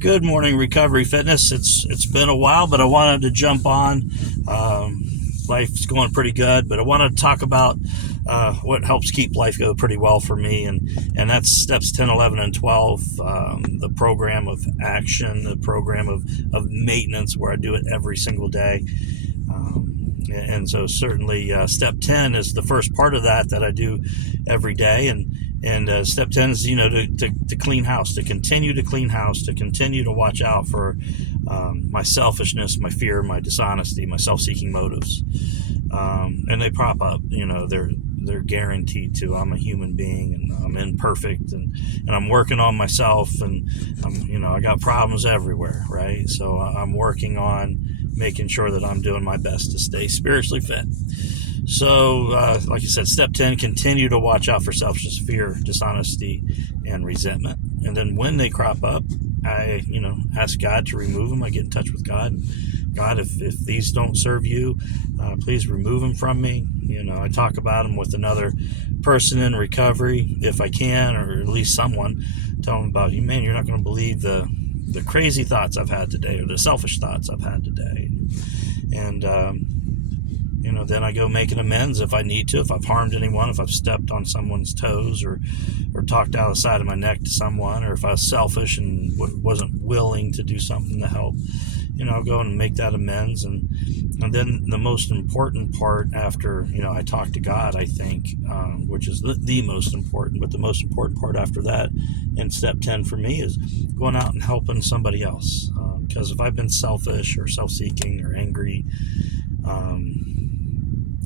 Good morning, Recovery Fitness. It's been a while, but I wanted to jump on. Life's going pretty good, but I wanted to talk about what helps keep life go pretty well for me, and that's steps 10, 11, and 12. The program of action, the program of maintenance, where I do it every single day. And so certainly step 10 is the first part of that I do every day. And step 10 is, to clean house, to continue to clean house, to continue to watch out for my selfishness, my fear, my dishonesty, my self-seeking motives. And they prop up, they're guaranteed to. I'm a human being and I'm imperfect and I'm working on myself and I got problems everywhere, right? So I'm working on making sure that I'm doing my best to stay spiritually fit. So, like I said, step 10, continue to watch out for selfishness, fear, dishonesty, and resentment. And then when they crop up, I, ask God to remove them. I get in touch with God. God, if these don't serve you, please remove them from me. I talk about them with another person in recovery, if I can, or at least someone. Tell them about, man, you're not going to believe the crazy thoughts I've had today, or the selfish thoughts I've had today. And, then I go making amends if I need to, if I've harmed anyone, if I've stepped on someone's toes or talked out of the side of my neck to someone, or if I was selfish and wasn't willing to do something to help, I'll go and make that amends. And then the most important part after, I talk to God, I think, which is the most important, but the most important part after that in step 10 for me is going out and helping somebody else. Because if I've been selfish or self-seeking or angry,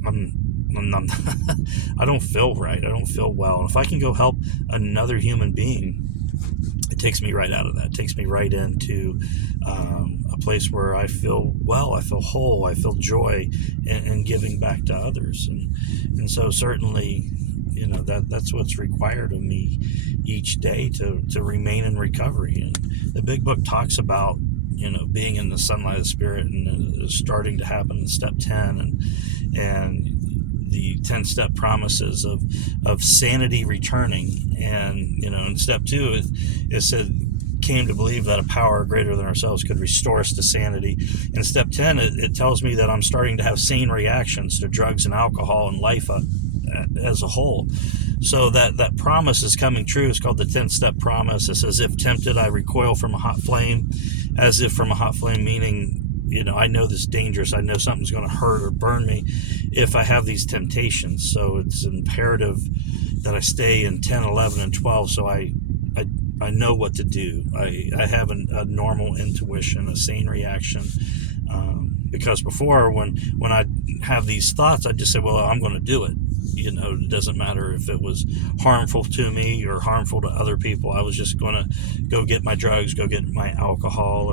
I don't feel right. I don't feel well. And if I can go help another human being, it takes me right out of that. It takes me right into a place where I feel well, I feel whole, I feel joy in giving back to others. And so certainly, that's what's required of me each day to remain in recovery. And the big book talks about, being in the sunlight of the Spirit, and it's starting to happen in step 10 and the 10-step promises of sanity returning. And, in step 2, it said, came to believe that a power greater than ourselves could restore us to sanity. In step 10, it tells me that I'm starting to have sane reactions to drugs and alcohol and life as a whole. So that promise is coming true. It's called the 10-step promise. It says, if tempted, I recoil from a hot flame, as if from a hot flame, meaning, I know this is dangerous. I know something's going to hurt or burn me if I have these temptations. So it's imperative that I stay in 10, 11, and 12 so I know what to do. I have a normal intuition, a sane reaction. Because before, when I have these thoughts, I just say, well, I'm going to do it. It doesn't matter if it was harmful to me or harmful to other people. I was just going to go get my drugs, go get my alcohol,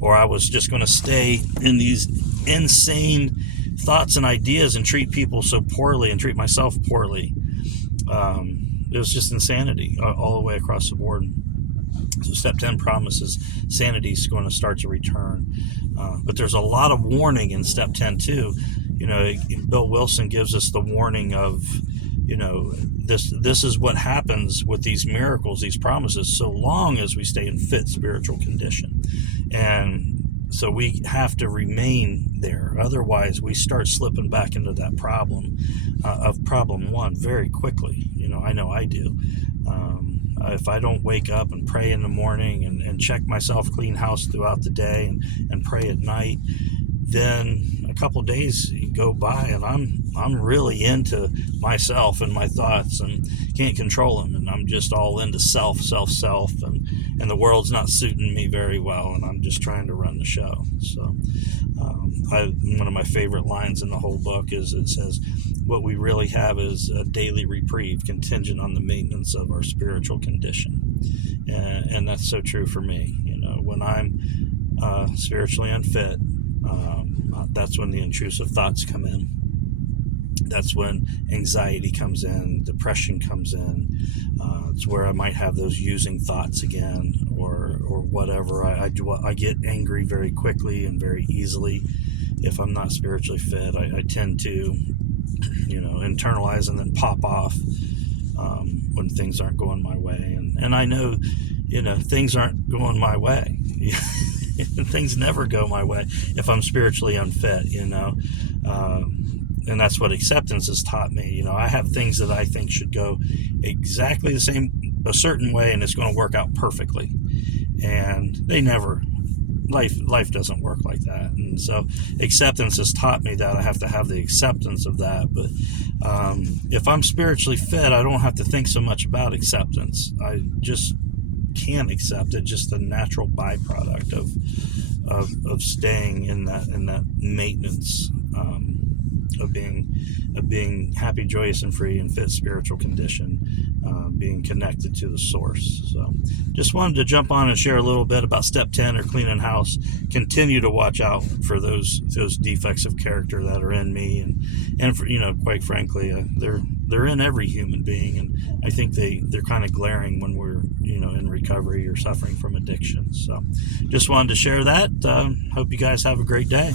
or I was just going to stay in these insane thoughts and ideas and treat people so poorly and treat myself poorly. It was just insanity all the way across the board. So step 10 promises sanity is going to start to return. But there's a lot of warning in step 10 too. Bill Wilson gives us the warning of, this is what happens with these miracles, these promises, so long as we stay in fit spiritual condition. And so we have to remain there. Otherwise, we start slipping back into that problem of problem 1 very quickly. I know I do. If I don't wake up and pray in the morning and check myself, clean house throughout the day and pray at night, then a couple of days go by and I'm really into myself and my thoughts and can't control them, and I'm just all into self, and the world's not suiting me very well, and I'm just trying to run the show. So one of my favorite lines in the whole book is, it says, what we really have is a daily reprieve contingent on the maintenance of our spiritual condition. And that's so true for me. When I'm spiritually unfit, that's when the intrusive thoughts come in. That's when anxiety comes in, depression comes in. It's where I might have those using thoughts again, or whatever. I get angry very quickly and very easily. If I'm not spiritually fit, I tend to, internalize and then pop off when things aren't going my way. And I know things aren't going my way. Things never go my way if I'm spiritually unfit, and that's what acceptance has taught me. I have things that I think should go exactly a certain way, and it's going to work out perfectly, and they never. Life doesn't work like that, and so acceptance has taught me that I have to have the acceptance of that. But if I'm spiritually fit, I don't have to think so much about acceptance. I just can accept it, just a natural byproduct of staying in that maintenance of being happy, joyous, and free and fit spiritual condition, being connected to the source. So just wanted to jump on and share a little bit about step 10, or cleaning house. Continue to watch out for those defects of character that are in me, and for, quite frankly, they're in every human being, and I think they're kind of glaring when we're in recovery or suffering from addiction. So just wanted to share that. Hope you guys have a great day.